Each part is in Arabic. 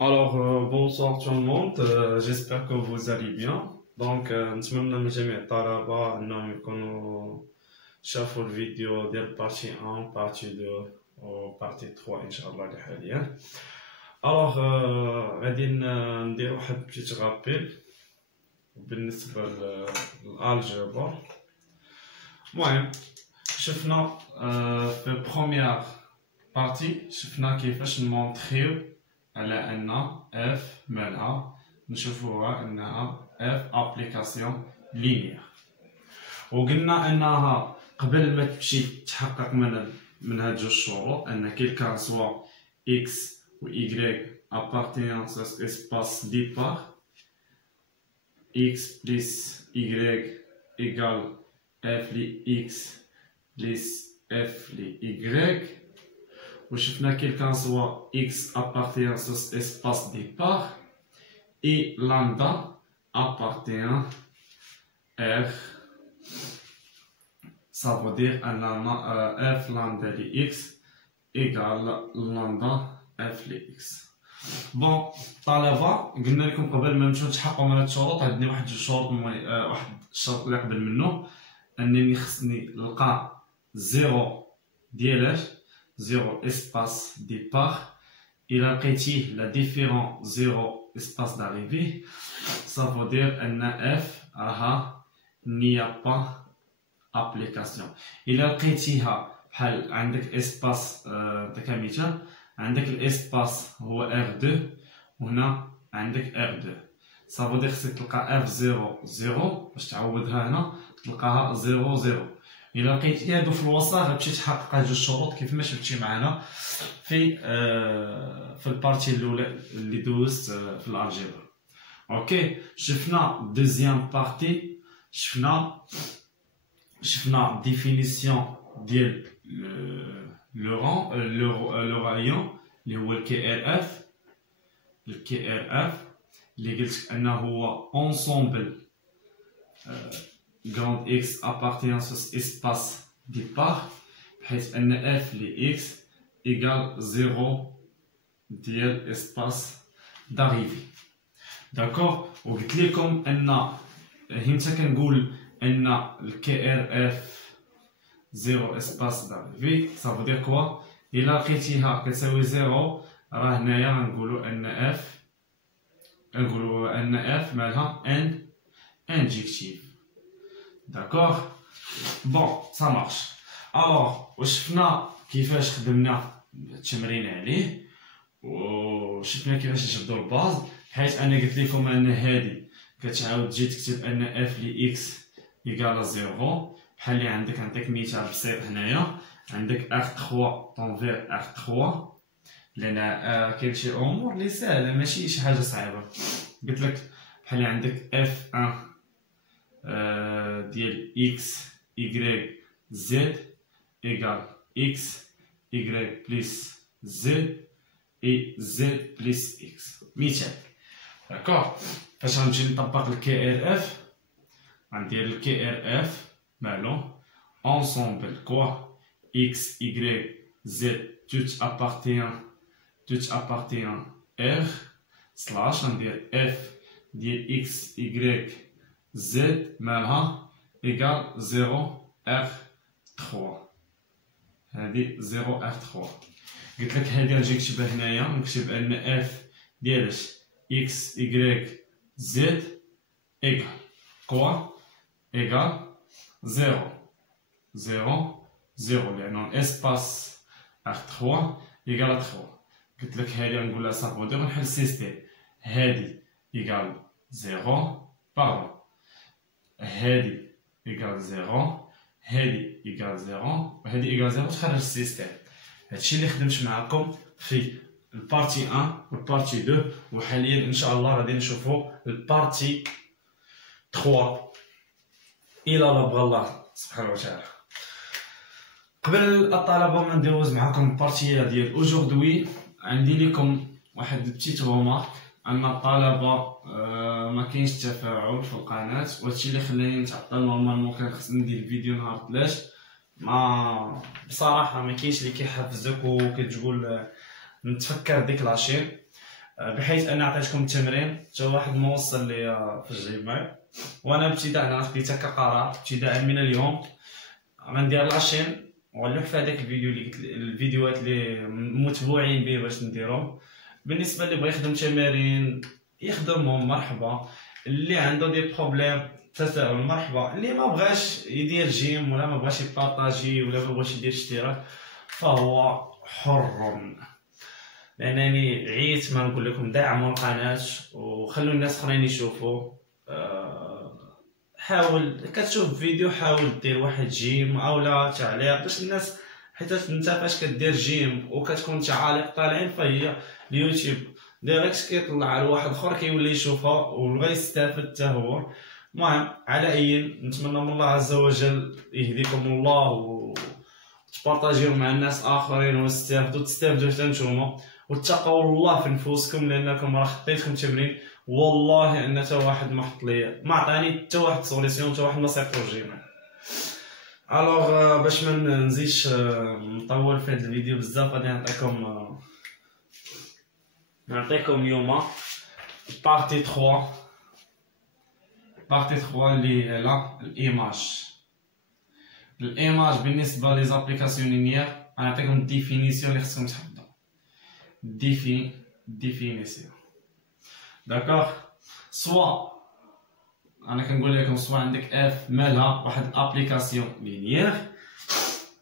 Bonsoir tout le monde. J'espère que vous allez bien. نتمنى من جميع الطلبة أنهم يكونوا شافوا الفيديو ديال بارتي 1 بارتي 2 و بارتي 3 إن شاء الله حاليا. غادي ندير واحد بيت غابيل بالنسبة للألجبر. المهم شفنا في البروميير بارتي شفنا كيفاش نمونطريو على ان اف مالها نشوفوها انها اف ابليكاسيون لينيير، وقلنا انها قبل ما تمشي تحقق من هاد جوج الشروط ان كيلكان سوا اكس و ايغريك ابارتينونس اسباس ديبار اكس بلس ايغريك ايكال اف لي اكس بلس اف لي ايغريك، وشفنا كيلكان سوا x appartient à cet espace départ et lambda appartient R. Ça veut dire f lambda de x égale lambda f de x. بون طلبة قلنا لكم قبل ما نمشيو نتحققوا من هاد الشروط عندنا واحد الشروط واحد الشرط اللي قبل منه انني خصني نلقى زيرو ديال 0 espace départ. Il a créé la différence 0 espace d'arrivée. Ça veut dire que f n'y a pas application. Il a créé عندك espace كمثال عندك الاسباس هو R2 وهنا عندك R2. Ça veut dire خصك تلقى F0 0 باش تعوضها هنا تلقاها 0 0. إلا لقيتي هادو في الوسط غتمشي تحقق هاد جوج الشروط كيف ما شفتي معنا في البارتي الاولى اللي دوزت في الالجبر. اوكي شفنا دوزيام بارتي شفنا ديفينيسيون ديال لو رايون اللي هو الكي ار اف اللي قلت انه هو انسومبل grande x appartient à cet espace départ بحيث ان f ل x égale 0 ديال espace d'arrivée. داكوغ وقلت لكم ان حتى كنقول ان الكي ار اف 0 espace d'arrivée ça veut dire quoi؟ الا لقيتيها كتساوي 0 راه هنايا غنقولوا ان f مالها انجيكتيف. D'accord? Bon, ça marche. Alors, وشفنا كيفاش خدمنا التمرين عليه وشفنا كيفاش نجبدو الباز، حيت انا قلت لكم ان هادي كتعاود تجي تكتب ان اف لي اكس ايكال 0 بحال اللي عندك. نعطيك مثال بسيط هنايا عندك ار 3 طونفير ار 3 لان كاين شي امور اللي ساهله ماشي شي حاجه صعيبه. قلت لك بحال اللي عندك اف 1 ديال x y z égale x y plus z et z plus x مثال. داكوغ فاش غنمشي نطبق الكي ار اف غندير الكي ار اف مالو ensemble quoi x y z tout appartient r slash غندير f ديال x y z مالها إيكال 0 R 3. هادي 0 R 3. قلت لك هادي غنجي نكتبها هنايا نكتب أن F ديال X Y Z إيكال كوا إيكال 0 0 0 لأنو الإسباس R 3 إيكال 3. قلت لك هادي غنقولها سافودي ونحل السيستيم. هادي إيكال 0 باغون هادي إيكال 0 هادي إيكال 0 وهادي إيكال 0 تخرج السيستيم. هادشي اللي خدمت معاكم في البارتي 1 والبارتي 2 وحاليا ان شاء الله غادي نشوفو البارتي 3 الى لا بغى الله سبحانه وتعالى. قبل الطلبه ما ندوز معاكم البارتيه ديال اوجوردوي عندي لكم واحد بتيت رومارك ان الطلبه ما كاينش تفاعل في القناه، وهادشي اللي خلاني نتعطل. نورمالمون كان خصني ندير الفيديو نهار 3 ما بصراحه ما كاينش اللي كيحفزك وكتقول نتفكر ديك لاشين. بحيث أنا عطيتكم التمرين حتى واحد ما وصل لي في الجيميل، وأنا ابتداء خديتها كقرار ابتداء من اليوم غندير لاشين وغنلوح في هذاك الفيديو اللي قلت الفيديوهات اللي متبوعين به باش نديرهم. بالنسبه اللي بغى يخدم تمارين يخدمهم مرحبا، اللي عنده دي بروبليم تساؤل مرحبا، اللي ما بغاش يدير جيم ولا ما بغاش يبارطاجي ولا ما بغاش يدير اشتراك فهو حر. لانني عييت ما نقول لكم دعموا القناه وخلوا الناس اخرين يشوفوا. حاول كتشوف فيديو حاول دير واحد جيم او لا تعليق باش الناس، حيت انت فاش كدير جيم وكتكون تعاليق طالعين فهي اليوتيوب ديريكت كيطلع على واحد اخر كيولي يشوفها وبغى يستافد حتى هو. المهم على اي نتمنى من الله عز وجل يهديكم الله وتبارطاجيو مع الناس اخرين وتستافدوا حتى نتوما، واتقوا الله في نفوسكم لانكم راه خطيتكم تمرين والله ان حتى واحد ما حط ليا ما عطاني حتى واحد سوليسيون حتى واحد ما صيفطو الجيميل. الوغ باش ما نزيدش نطول في هذا الفيديو بزاف غادي نعطيكم اليوم بارتي 3 اللي على الايماج بالنسبه لي زابليكاسيون لينيير. غنعطيكم الديفينيسيون اللي خصكم تحفظوا. ديفينيسيون داكوغ. سوا انا كنقول لكم سوا عندك اف مالها واحد ابليكاسيون لينيير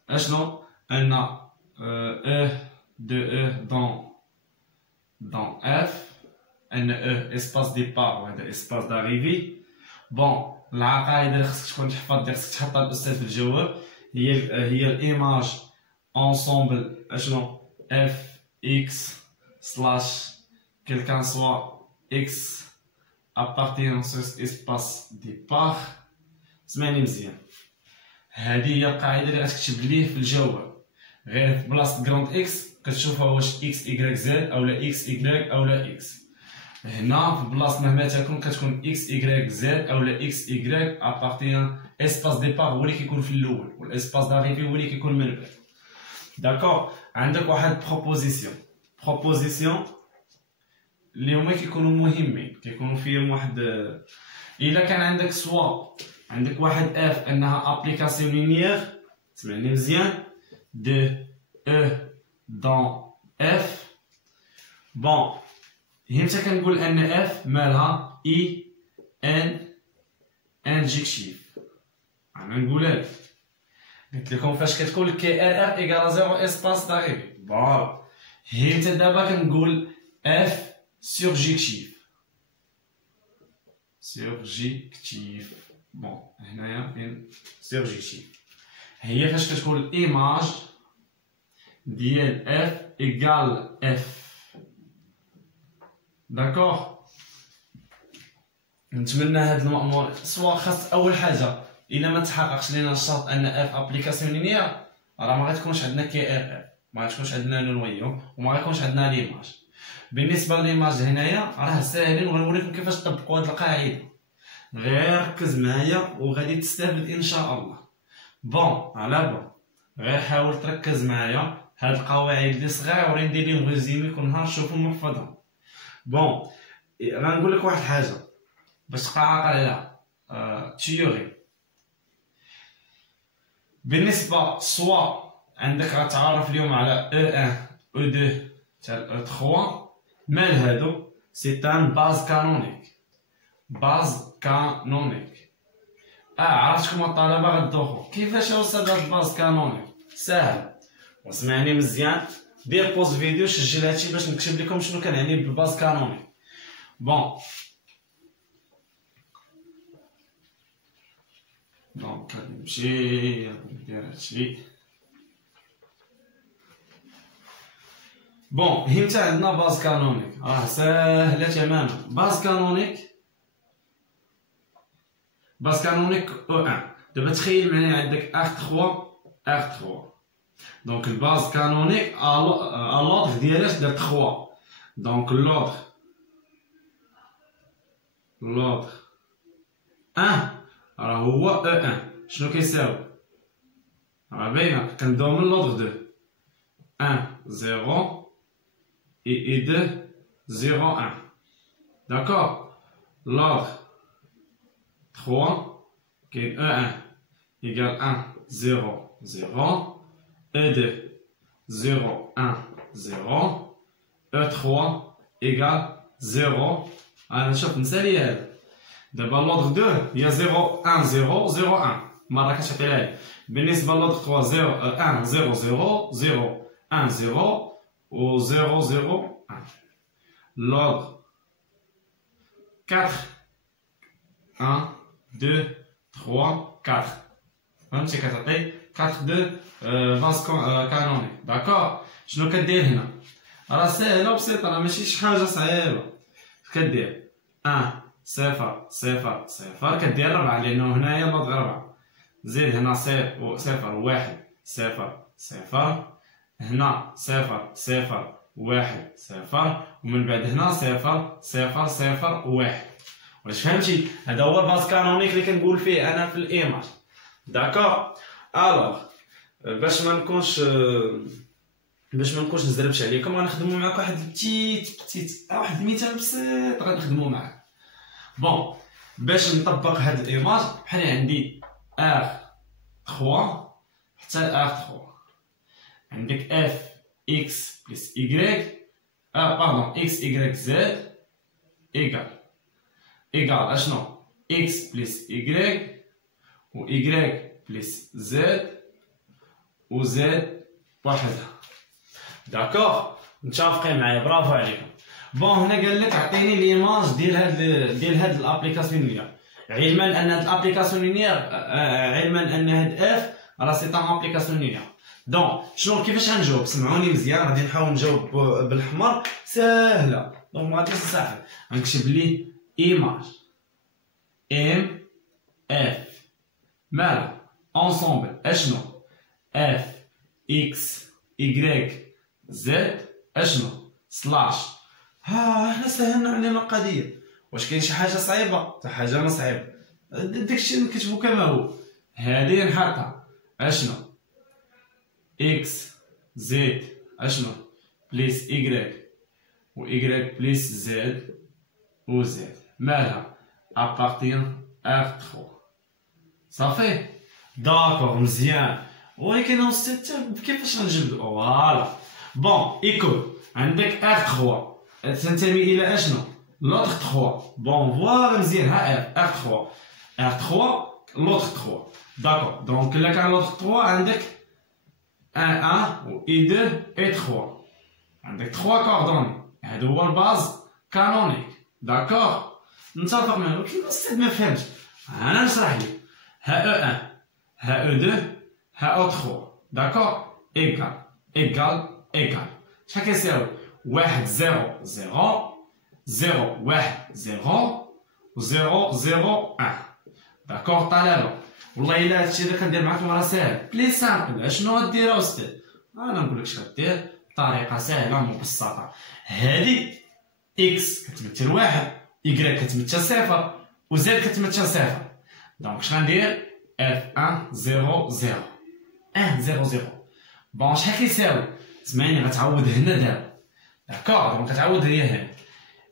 اشنو ان او دو او دون اف ان او اسباس ديبار وهذا اسباس داريفي. بون العقائد اللي خصك تكون تحفظ ديال خصك تحطها الاستاذ في الجواب هي الايماج انصومبل اشنو اف اكس سلاش كلكان سوا اكس appartient sur cet espace départ. سمعني مزيان، هذه هي القاعده اللي غتكتب ليه في الجواب، غير في بلاصه كروند اكس كتشوفها واش اكس ايكغيك زد اولا اكس ايكغيك اولا اكس. هنا في بلاصه مهما تكون كتكون اكس ايكغيك زد اولا اكس ايكغيك appartient اسباس ديبار هو اللي كيكون في الاول والاسباس داريفي هو اللي كيكون من بعد. داكور. عندك واحد بروبوزيسيون اللي هما كيكونوا مهمين كيكونوا فيهم واحد. الا كان عندك سوا عندك واحد اف انها ابليكاسيون لينيير سمعني مزيان دو او دون اف. بون هنا كنقول ان اف مالها اي ان انجكتيف. انا نقولها لك قلت لكم فاش كتكون كي ار اف ايكال 0 اسباس داريفي. فوالا هنا دابا كنقول اف surjectif. بون هنايا كاين surjectif هي فاش كتكون الايماج ديال اف ايكال اف. داكوغ. نتمنى هاد المأمور سوا خاص اول حاجه الا ما تحققش لينا الشرط ان اف ابليكاسيون لينيير راه ما غتكونش عندنا كي ار اف ما غتكونش عندنا لو نويو وما غيكونش عندنا ليماج. بالنسبه لليماج هنايا راه ساهلين وغنوريكم كيفاش تطبقوا هاد القاعده، غير ركز معايا وغادي تستافد ان شاء الله. بون على بون غير حاول تركز معايا، هاد القواعد اللي صغيورين ندير لهم ريزيمي كل نهار شوفهم وحفظهم. بون غنقول لك واحد الحاجه باش تبقى عاقل عليها تيوري. بالنسبه سوا عندك غتعرف اليوم على او 1 او 2 حتى او 3 مال هادو سي ان باز كانونيك. عرفتكم الطلبه غدوخو كيفاش يا استاذ هاد الباز كانونيك؟ ساهل واسمعني مزيان، دير بوز فيديو سجل هادشي باش نكتب لكم شنو كنعني بالباز كانونيك. بون دونك غادي نمشي ندير هادشي. بون هنا عندنا باز كانونيك راه ساهله تماما. باز كانونيك او 1. دابا تخيل معايا عندك ار 3 دونك الباز كانونيك ا لودغ ديالها ديال 3 دونك لودغ 1 راه هو او 1 شنو كيساوي؟ راه باينه كنبداو من لودغ 2 1 0 et 2 0, 1. D'accord? L'ordre 3, qui est E1 égale 1, 0, 0. E2, 0, 1, 0. E3 égale 0. أنا نشوف نسالي هذا. دابا لودغ 2 هي 0 1 0 0 1 مرة كتعطي لها. بالنسبة لودغ 3 0 1 0 0 0 1 0 و 0 0 1. L'ordre 4 1 2 3 4. فهمتي كتعطي 4 2 باز كانوني. داكور. شنو كدير هنا؟ راه ساهلة وبسيطة، راه ماشي شي حاجة صعيبة. كدير 1 0 0 0 كدير 4 لأنه هنايا لودغ 4. زيد هنا 0 1 0 0. هنا 0 0 1 0. ومن بعد هنا 0 0 0 1. واش فهمتي؟ هذا هو الباز كانونيك اللي كنقول فيه أنا في الإيماج. داكور. ألوغ باش ما نكونش نزربش عليكم، غنخدمو معاك واحد واحد المثال بسيط غنخدمو معاك. بون باش نطبق هاد الايماج بحال عندي ار 3 حتى ار 3. عندك اف اكس بلس ايكغيك اكس ايكغيك زد ايكال اشنو؟ اكس بلس ايكغيك و ايكغيك بلس زد و زد وحدها. داكوغ. متفقين معايا؟ برافو عليكم. بون هنا قال لك عطيني ليماج ديال هاد الابليكاسيون، علما ان هاد الابليكاسيون علما ان هاد اف راه سي طون ابليكاسيون. دونك شنو كيفاش غنجاوب؟ سمعوني مزيان، غادي نحاول نجاوب بالحمر ساهله. دونك ما غاديش نساحل، غنكتب ليه ايماج ام اف مالا انصومبل اشنو؟ اف اكس ايكغيك زد اشنو؟ سلاش. حنا سهلنا علينا القضيه. واش كاين شي حاجه صعيبه؟ حتى حاجه ما صعيبه، داكشي اللي نكتبو كما هو. هادي نحطها اشنو؟ اكس زد اشنو؟ بليس ايكغيك و ايكغيك بليس زد و زد مالها؟ ابارتيان ار 3. صافي. داكوغ مزيان. ولكن الستة كيفاش غنجبدو؟ فوالا. بون ايكوت عندك ار 3 تنتمي الى اشنو؟ لوطغ 3. بون فوالا مزيان. ها ار 3 لوطغ 3. داكور. دونك الا كان لوطغ 3 عندك 1 و اي 2 اي 3. عندك 3 كوردوني. هادو هو الباز كانونيك. داكور. نتفق معاه. ولكن الاستاذ ما فهمش. انا نشرح لك. ها او 1 ها او 2 ها او 3. داكور. ايكال شحال كيساوي؟ 1 0 0 0 1 0 و 0 0 1. داكور. طلالو. والله الا هادشي اللي كندير معاكم راه ساهل بلي سامبل. اشنو غدير استاذ؟ انا نقول لك اش غدير بطريقه ساهله مبسطه. هادي اكس كتمثل 1، ايكغيك كتمثل 0 و زد كتمثل 0. دونك اش غندير؟ اف 1 0 0 1 0 0. بون شحال كيساوي؟ سمعني غتعوض هنا دابا. داكور. دونك كتعوض هي هنا.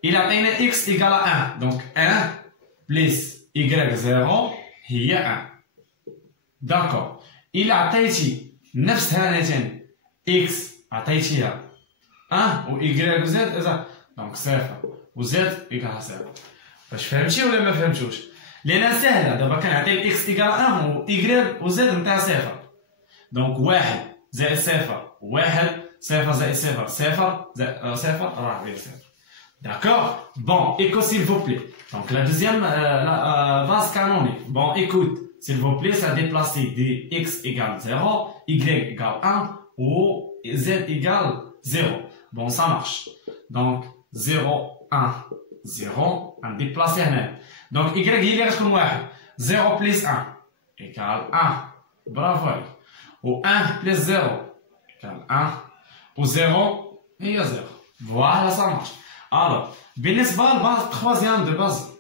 الى عطينا اكس ايكال 1 دونك 1 بليس ايكغيك 0 هي 1. داكور. الى عطيتي نفس هنا ثاني اكس عطيتيها 1 و ايكغيك زد دونك 0 و زد ايكال 0. واش فهمتي ولا ما فهمتوش؟ لأنها ساهلة. دابا كنعطي الاكس ايكال 1 و ايكغيك و زد نعطيها 0. دونك 1 زائد 0 1 0 زائد 0 0 زائد 0 راح بين 0. D'accord? Bon, écoute s'il vous plaît. Donc la deuxième base canonique. Bon, écoute, s'il vous plaît, ça déplace de x égale 0, y égale 1 ou z égale 0. Bon, ça marche. Donc 0 1 0 on déplace هنا. Donc y هي اللي غتكون 1. 0 plus 1 égale 1. برافو عليك. و 1 plus 0 égale 1 و 0 هي 0. Voilà, ça marche. Alors, بالنسبة للباز تخوازيام دو باز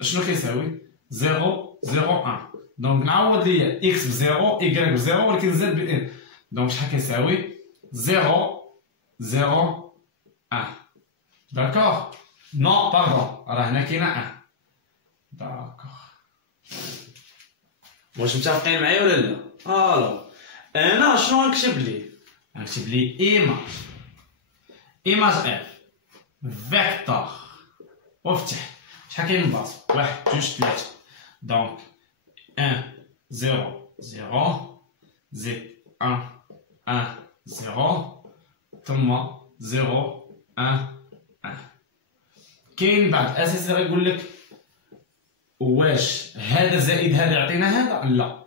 شنو كيساوي؟ 0 0 1. دونك نعوض ليا اكس ب 0 ايكغيك ب 0 ولكن زد ب 1. دونك شحال كيساوي؟ 0 0 1. داكوغ نو باردون راه هنا كاينه ان داكوغ واش متفقين معايا ولا لا؟ الو انا شنو نكتب ليه؟ نكتب لي ايماج اف فيكتور وافتح شحال كاين من بلاصه 1 2 3 دونك 1 0 0 زيد 1 1 0 ثم 0 1 1 كاين بعض الاساس اللي غيقول لك واش هذا زائد هذا يعطينا هذا؟ لا،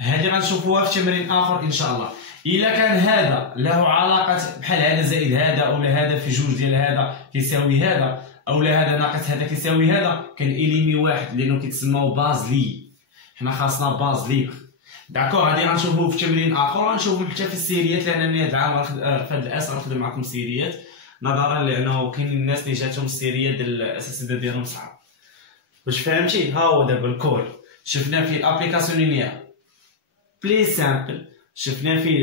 هذه غنشوفوها في تمرين اخر ان شاء الله. الا كان هذا له علاقه بحال هذا زائد هذا، او هذا في جوج ديال هذا كيساوي هذا، او هذا ناقص هذا كيساوي هذا، كنإليمي واحد لانه كيتسماو باز لي. حنا خاصنا باز ليبر داكوغ. هادي غنشوفوه في تمرين اخر، وغنشوفو حتى في السيريات، لانني هاد العام في هاد الاس غنخدم معكم سيريات، نظرا لانه كاين الناس اللي جاتهم السيريات ديال الاساسيات ديالهم صعاب. واش فهمتي؟ ها هو دابا الكور شفنا في الابليكاسيون لينيير بلي سامبل، شفنا في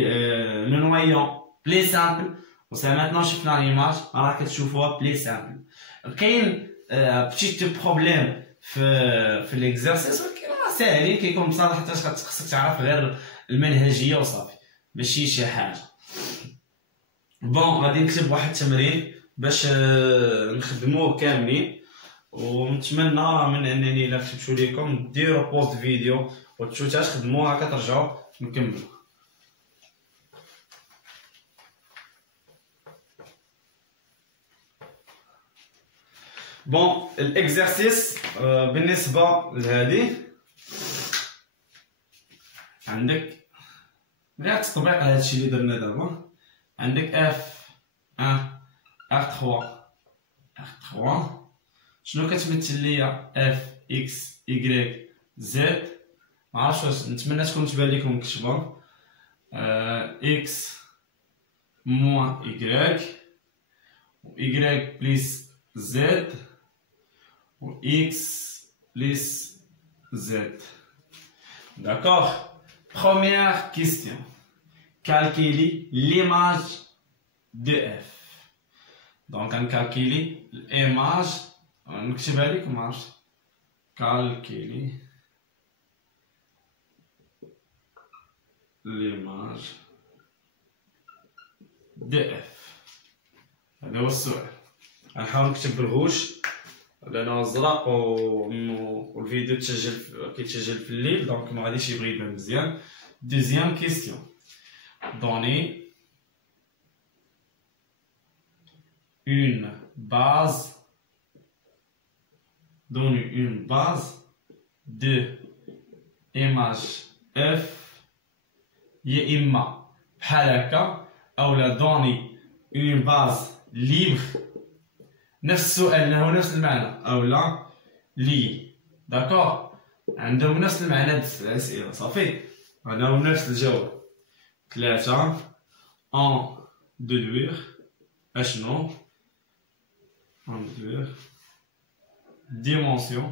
لو نويون بلي سامبل، وسا ماتنون شفنا ليماج راه كتشوفوها بلي سامبل. كاين بتيت بروبليم في ليكزارسيس، ولكن راه ساهلين كيكون بصراحه حتى خاصك تعرف غير المنهجيه وصافي، ماشي شي حاجه. بون غادي نكتب واحد التمرين باش نخدموه كاملين، ونتمنى من انني الا كتبتو ليكم ديروا بوست فيديو وتشوفوا تخدموها كترجعوا نكملوا. بون الاكزرسيس بالنسبه لهذه عندك غير تطبيق هادشي اللي درنا دابا. عندك اف 1 اف 3 اف 3 شنو كتمثل ليا اف اكس ايكغيك زد. معرفتش واش نتمنى تكون تبان لكم مكتوبه اكس موان ايكغيك و ايكغيك بليس زد و اكس بليس زد. D'accord? Première question. Calculer l'image de f. Donc, on calcule l'image. On écrit comment marche. Calculer l'image de f. هذا هو السؤال. غنحاول نكتب بالغوش لانه الزرق والفيديو كيتسجل في الليل، دونك ما غاديش يبغي يبان مزيان. Deuxième question. Donnez une base de image f يا إما بحال هكا أولا دوني une base libre. نفس السؤال هو نفس المعنى أولا لي. داكوغ عندهم نفس المعنى في الأسئلة صافي. هذا هو نفس الجواب. 3 en déduire أشنو en déduire dimension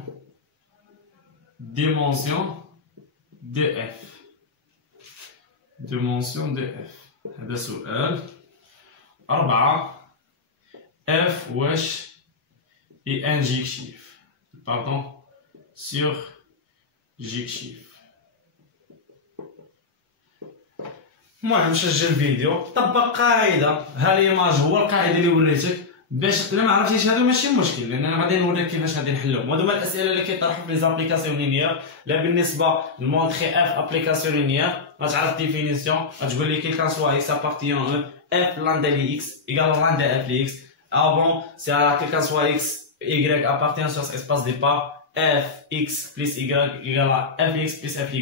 de f. dimension de f هذا سؤال. 4 f واش انجيكتيف باردون سور جيكتيف. المهم سجل فيديو، طبق قاعده. ها ليماج هو القاعده اللي وريتك باش الا ما عرفتيش هادو ماشي مشكل، لان انا غادي نوريك كيفاش غادي نحلهم. وهادو هما الاسئله اللي كيطرحوا في لي زابليكاسيون لينيير. لا بالنسبه للمونطري اف ابليكاسيون لينيير غتعرف ديفينيسيون، غتقول لي كيل كان سوا اكس ابارتيون اف لاندا لي اكس ايكال لاندا اف لي اكس. Bon, c'est à quelqu'un soit x, y appartient sur cet espace départ f x plus y égale à f x plus f y.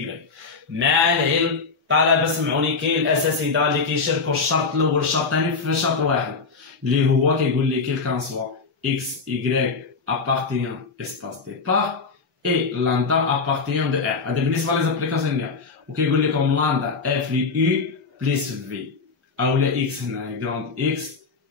مع العلم طلبة سمعوني كاين الاساتذه اللي كيشاركوا الشرط الاول والشرط الثاني في شرط واحد اللي هو كيقول لي quelqu'un soit x y appartient espace départ et lambda appartient de r. هذا بالنسبه ليزابليكاسيون ديالها. وكيقول لكم لامدا f لي u بلس v اولا x هنا جراند x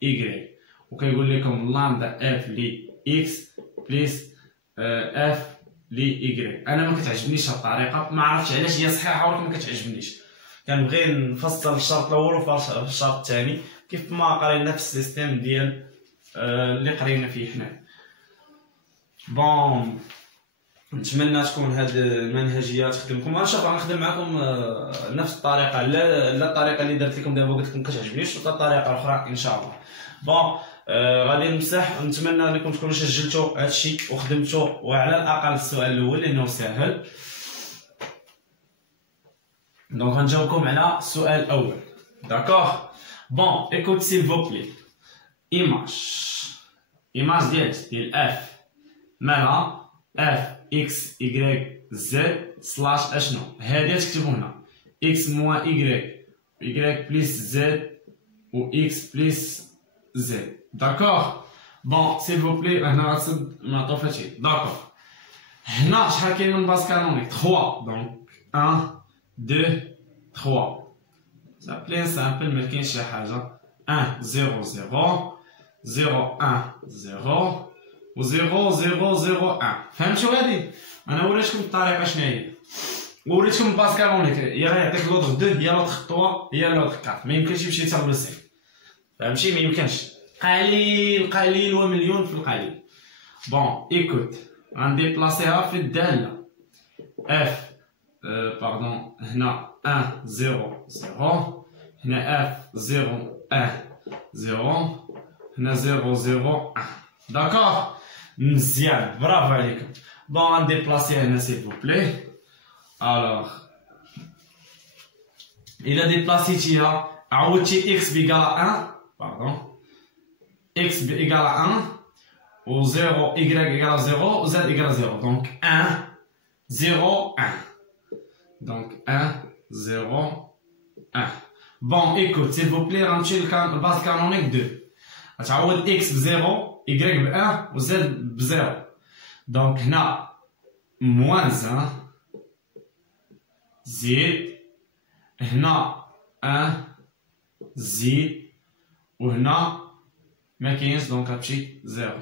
y. وكيقول لكم لامدا اف لي اكس بليس اف لي ايكغيك. انا ما كتعجبنيش الطريقه، ما عرفتش علاش هي صحيحه ولكن ما كتعجبنيش. كنبغي نفصل الشرط الاول والشرط الثاني كيف ما قرينا في السيستيم ديال اللي قرينا فيه حنا. بون نتمنى تكون هاد المنهجيه تخدمكم. غنشوف غنخدم معكم نفس الطريقه، لا الطريقه اللي درت لكم دابا قلت لكم كتعجبنيش، ولا طريقه اخرى ان شاء الله. بون غادي نمسح، نتمنى انكم تكونوا سجلتوا هادشي وخدمتوا، وعلى الاقل السؤال الاول لانه ساهل. دونك غنجاوبكم على السؤال الاول. داكوغ. بون ايكوت سيل فو بلي، ايماج ديال اف مالها اف اكس ايكغيك زد سلاش اشنو، هادي تكتبوا هنا اكس موان ايكغيك، ايكغيك بليس زد و اكس بليس زد. داكوغ. بون سيل فو بلي هنا غتصد نعطو فهادشي. داكوغ. هنا شحال كاين من باز كانونيك؟ 3. دونك 1 2 3. سا بلين سامبل، مكاينش شي حاجه. 1 0 0 0 1 0 و 0 0 0 1. فهمتوا هادي؟ انا وريتكم الطريقه شناهي، وريتكم الباس كانونيك، يا غيعطيك لوطغ 2 يا لوطغ 3 يا لوطغ 4، ما يمكنش يمشي حتى ل 5. فهمتي؟ ما يمكنش، قليل ومليون في القليل. بون ايكوت غنديبلاسيها في الداله اف باردون، هنا 1 0 0، هنا اف 0 1 0، هنا 0 0 1. داكوغ. مزيان، برافو عليكم. بون غنديبلاسي هنا سيل فو بلي. الوغ الا ديبلاسيتيها عوضتي اكس بيكالا 1 باردون، اكس بيكالا 1 و 0 ايكغيك ايكالا 0 و زد ايكالا 0. دونك 1 0 1. دونك 1 0 1. بون ايكوت سيل فو بلي غنمشي للباز كانونيك 2. غتعوض اكس ب 0 ايكغيك ب 1 و زد ب 0. دونك هنا موان 1 زيد، هنا 1 زيد، وهنا ما كاينش دونك غتمشي 0.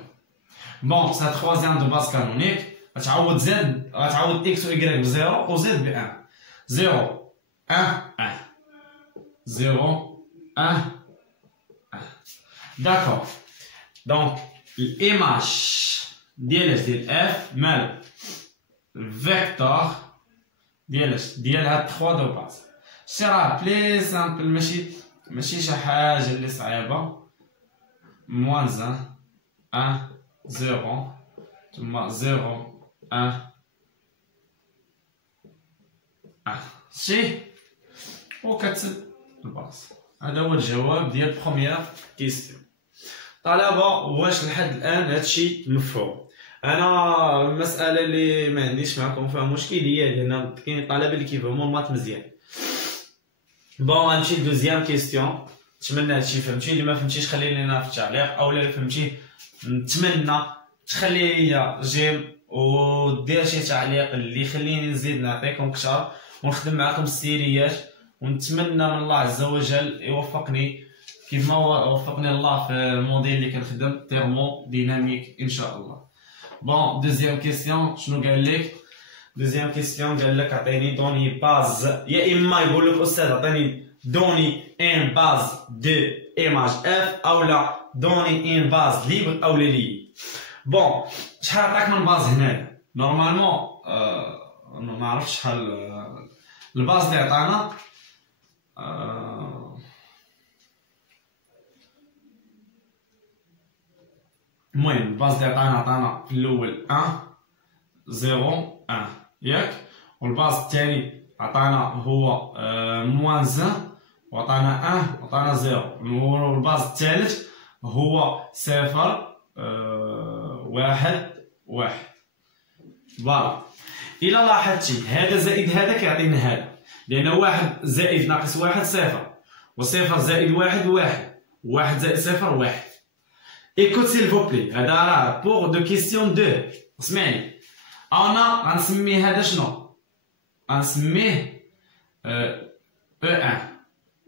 بون سا تخوازيام دو باز كانونيك. غتعوض زد، غتعوض اكس و ايكغيك ب 0 و زد ب 1. 0 1 1 0 1 1. داكوغ. دونك الايماج ديال اف مال الفيكتور ديال هاد 3 دو باز. شي راه بلي سامبل، ماشي شي حاجه اللي صعيبه. موان 1 0 ثم 0 1 1 شي وكتسد الباص. هذا هو الجواب ديال بروميير كيستيون. طلبه واش لحد الان هادشي مفهوم؟ انا المساله اللي ما عنديش معكم فيها مشكل هي لان كاين طلبه اللي كيفهموا المات مزيان. بون غنمشي لدوزيام كيستيون. نتمنى هادشي فهمتي، اللي ما فهمتيش خلي لينا في التعليق، او اللي فهمتي نتمنى تخلي لي جيم ودير شي تعليق اللي يخليني نزيد نعطيكم كثر ونخدم معكم السيريات. ونتمنى من الله عز وجل يوفقني كيف ما وفقني الله في الموديل اللي كنخدم تيرمو ديناميك ان شاء الله. بون دوزيام كيسيون شنو قال لك؟ دوزيام كيسيون قال لك عطيني دوني باز، يا اما يقول لك استاذ عطيني دوني ان باز دو ايماج اف، او لا دوني ان باز ليبر او لي. بون شحال عطاك من باز هنايا؟ نورمالمون ما عرفتش شحال الباز اللي عطانا. المهم الباز اللي عطانا في الاول 1 0 1 ياك، والباز الثاني عطانا هو موان 1 وعطانا 1 وعطانا 0، والباز الثالث هو 0 1 1. فوالا الا لاحظتي هذا زائد هذا كيعطينا هذا، لان 1 زائد ناقص 1 0، و0 زائد 1 1، 1 زائد 0 1. ايكوت سيل فو بلي، هذا راه بور دو كيستيون 2. اسمعني، انا غنسميه هذا شنو؟ غنسميه E1،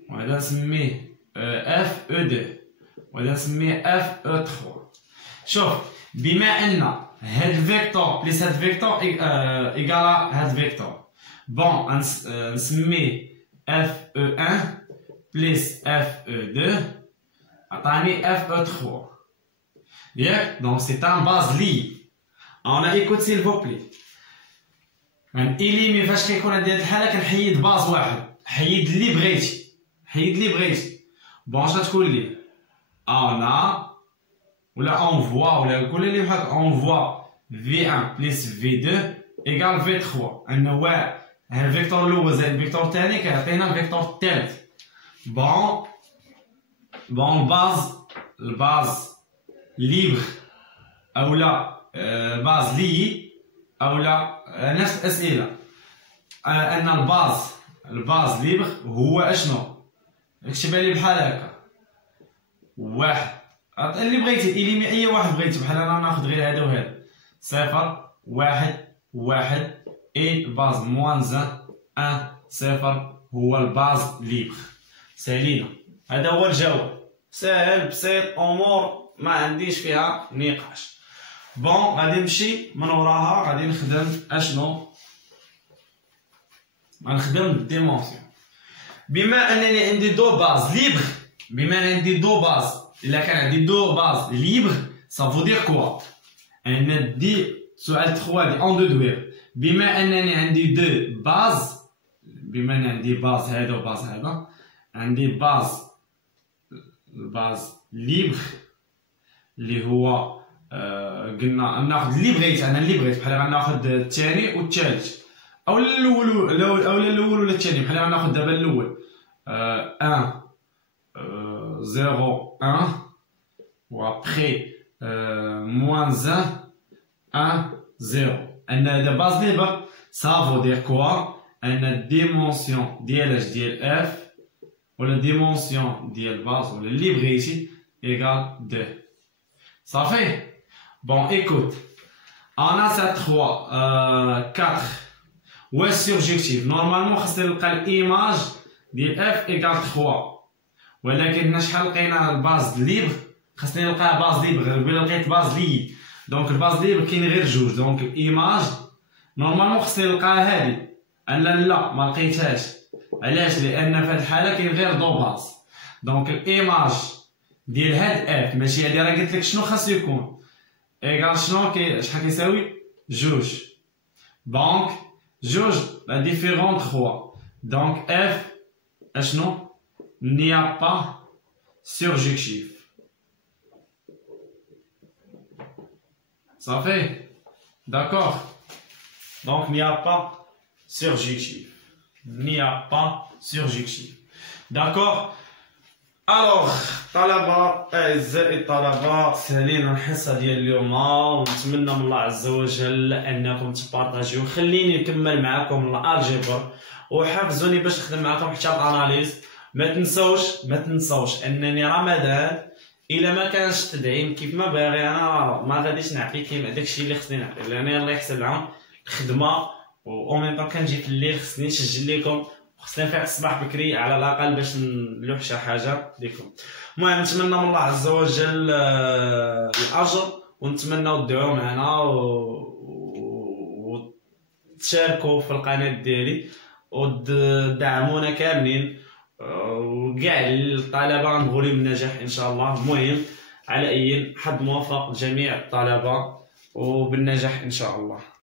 وهذا نسميه اف او 2، وهذا نسميه اف او 3. شوف بما ان هاد الفيكتور بليس هاد الفيكتور ايكالا هاد الفيكتور، بون نسميه اف او 1 بليس اف او 2 عطاني اف او 3. ياك دونك سي ان باز لي انا ايكوت سيل فو بلي إليمي فاش كيكون عندي هاد الحالة كنحيد باز واحد حيد اللي بغيتي بون اش غتكون لي انا ولا اونفوا ولا قول لي بحال اونفوا V1 بلس V2 ايكال V3 عندنا واحد الفيكتور الاول زائد الفيكتور الثاني كيعطينا الفيكتور الثالث بون الباز ليبر اولا باز لي اولا نفس الاسئله ان الباز ليبر هو اشنو اكتبها لي بحال هكا واحد اللي بغيتي إليمي اي واحد بغيتي بحال انا ناخذ غير هذا وهذا صفر واحد اي الباز موان ان صفر هو الباز ليبر سالينا هذا هو الجواب ساهل بسيط امور ما عنديش فيها نقاش بون غادي نمشي من وراها غادي نخدم اشنو غنخدم الديمونسيون بما انني عندي دو باز ليبر الا كان عندي دو باز ليبر سا فو دير كوا ان دي سؤال 3 دي اون دو دوير بما انني عندي دو باز بما ان عندي باز هذا وباز هذا عندي الباز ليبر اللي هو قلنا ناخذ اللي بغيت انا اللي بغيت بحال غناخذ الثاني والثالث او الاول ولا الثاني بحال غناخذ دابا الاول 1 0 1 وابخي موان 1 0 ان هذا باز ليبر سافو دير كوا ان الديمونسيون ديال ديال اف ولا ديمونسيون ديال باز ولا اللي بغيتي ايكال 2 صافي بون ايكوت انا سا 3 4 واش سورجيكتيف نورمالمون خصني نلقى الايماج ديال اف ايكال 3 ولكن حنا شحال لقينا الباز ليبر خصني نلقى باز ليبر قبيله لقيت باز لي دونك الباز ليبر كاين غير جوج دونك الايماج نورمالمون خصني نلقاها هادي انا لا ما لقيتهاش علاش لان في هاد الحاله كاين غير دو باز دونك الايماج ديال هاد اف ماشي هادي راه قلت لك شنو خاصو يكون ايكال شنو شحال كيساوي جوج دونك جوج لا ديفيرون 3 دونك اف اشنو n'y a pas surjectif ça fait d'accord donc n'y a pas surjectif d'accord الوغ طلبة أعزائي الطلبة سالينا الحصة ديال اليوم ونتمنى من الله عز وجل أنكم تبارطاجيو خليني نكمل معكم الألجبر وحفزوني باش نخدم معكم حتى الأناليز ما تنسوش أنني رمضان إلا ما كانش تدعيم كيف ما باغي أنا ما غاديش نعطي كيما داكشي اللي خصني نعطي لأن الله يحسن العون الخدمة و ميم طون كنجي في الليل خصني نسجل لكم خصني نفيق الصباح بكري على الاقل باش نلوح شي حاجه لكم المهم نتمنى من الله عز وجل الاجر ونتمنى تدعوا معنا وتشاركوا في القناه ديالي ودعمونا كاملين وكاع الطلبه غنبغوا لهم النجاح ان شاء الله المهم على اي حظ موفق لجميع الطلبه وبالنجاح ان شاء الله.